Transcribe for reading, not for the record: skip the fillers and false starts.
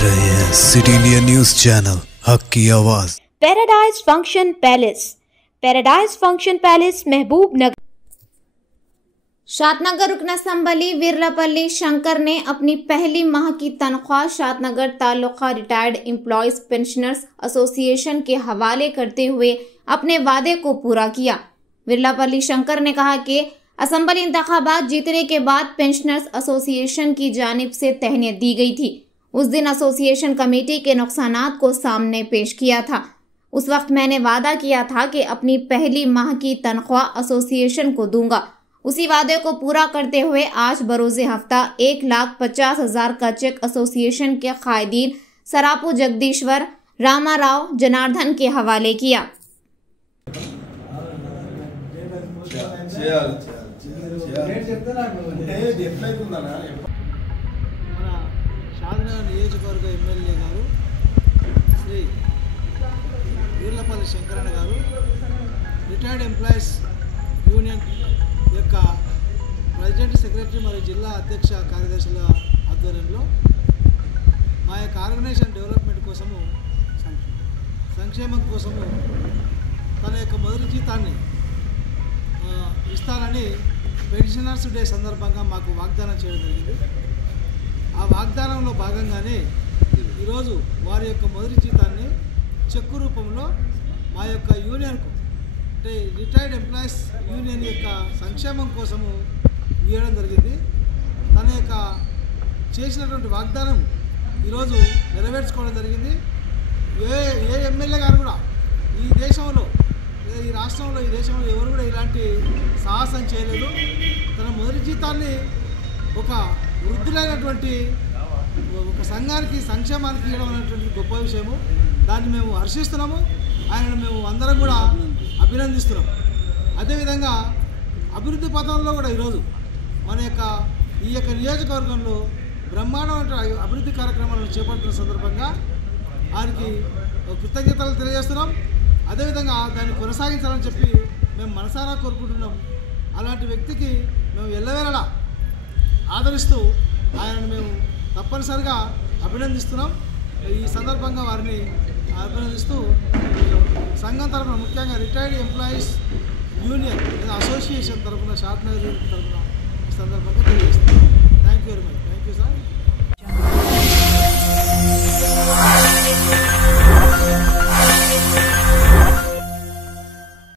देख रहे हैं सिटी इंडिया न्यूज चैनल हक की आवाज। पैराडाइज फंक्शन पैलेस महबूब नगर। शादनगर रुकना संभली विरलापल्ली शंकर ने अपनी पहली माह की तनख्वाह Shadnagar taluka retired employees pensioners association के हवाले करते हुए अपने वादे को पूरा किया। विरलापल्ली शंकर ने कहा कि असम्बली इंतखाबात जीतने के बाद पेंशनर्स एसोसिएशन की जानिब से तहनीत दी गई थी। उस दिन एसोसिएशन कमेटी के नुकसानात को सामने पेश किया था। उस वक्त मैंने वादा किया था कि अपनी पहली माह की तनख्वाह एसोसिएशन को दूंगा। उसी वादे को पूरा करते हुए आज बरोज़े हफ्ता 1,50,000 का चेक एसोसिएशन के कायदीन सरापू जगदीश्वर, रामाराव, जनार्दन के हवाले किया। शादनगर నియోజకవర్గ ఎమ్మెల్యే గారు శ్రీ వీర్లపల్లి శంకరన్న గారు రిటైర్డ్ ఎంప్లాయీస్ యూనియన్ యొక్క ప్రెసిడెంట్, సెక్రటరీ మరియు జిల్లా అధ్యక్ష కార్యదర్శుల ఆధ్వర్యంలో మా యొక్క ఆర్గనైజేషన్ డెవలప్మెంట్ కోసము, సంక్షేమం కోసము తన యొక్క మొదటి జీతాన్ని ఇస్తారని పెన్షనర్స్ డే సందర్భంగా మాకు వాగ్దానం చేయడం జరిగింది। ఆ వాగ్దానంలో భాగంగానే ఈరోజు వారి యొక్క మొదటి జీతాన్ని చెక్కు రూపంలో మా యొక్క యూనియన్కు, అంటే రిటైర్డ్ ఎంప్లాయీస్ యూనియన్ యొక్క సంక్షేమం కోసము ఇవ్వడం జరిగింది। తన యొక్క చేసినటువంటి వాగ్దానం ఈరోజు నెరవేర్చుకోవడం జరిగింది। ఏ ఎమ్మెల్యే గారు కూడా ఈ దేశంలో, ఈ రాష్ట్రంలో, ఈ దేశంలో ఎవరు కూడా ఇలాంటి సాహసం చేయలేదు। తన మొదటి జీతాన్ని ఒక వృద్ధులైనటువంటి ఒక సంఘానికి, సంక్షేమానికి ఇవ్వడం అనేటువంటి గొప్ప విషయము। దాన్ని మేము హర్షిస్తున్నాము, ఆయనను మేము అందరం కూడా అభినందిస్తున్నాం। అదేవిధంగా అభివృద్ధి పథంలో కూడా ఈరోజు మన యొక్క ఈ యొక్క నియోజకవర్గంలో బ్రహ్మాండమైన అభివృద్ధి కార్యక్రమాలను చేపడుతున్న సందర్భంగా వారికి కృతజ్ఞతలు తెలియజేస్తున్నాం। అదేవిధంగా దాన్ని కొనసాగించాలని చెప్పి మేము మనసారా కోరుకుంటున్నాం। అలాంటి వ్యక్తికి మేము ఎల్లవేళలా ఆదరిస్తూ ఆయనను మేము తప్పనిసరిగా అభినందిస్తున్నాం। ఈ సందర్భంగా వారిని అభినందిస్తూ సంఘం తరఫున, ముఖ్యంగా రిటైర్డ్ ఎంప్లాయీస్ యూనియన్ అసోసియేషన్ తరఫున, షాద్నగర్ యూనియన్ తరఫున ఈ సందర్భంగా తెలియజేస్తున్నాం। Thank you very much. Thank you sir.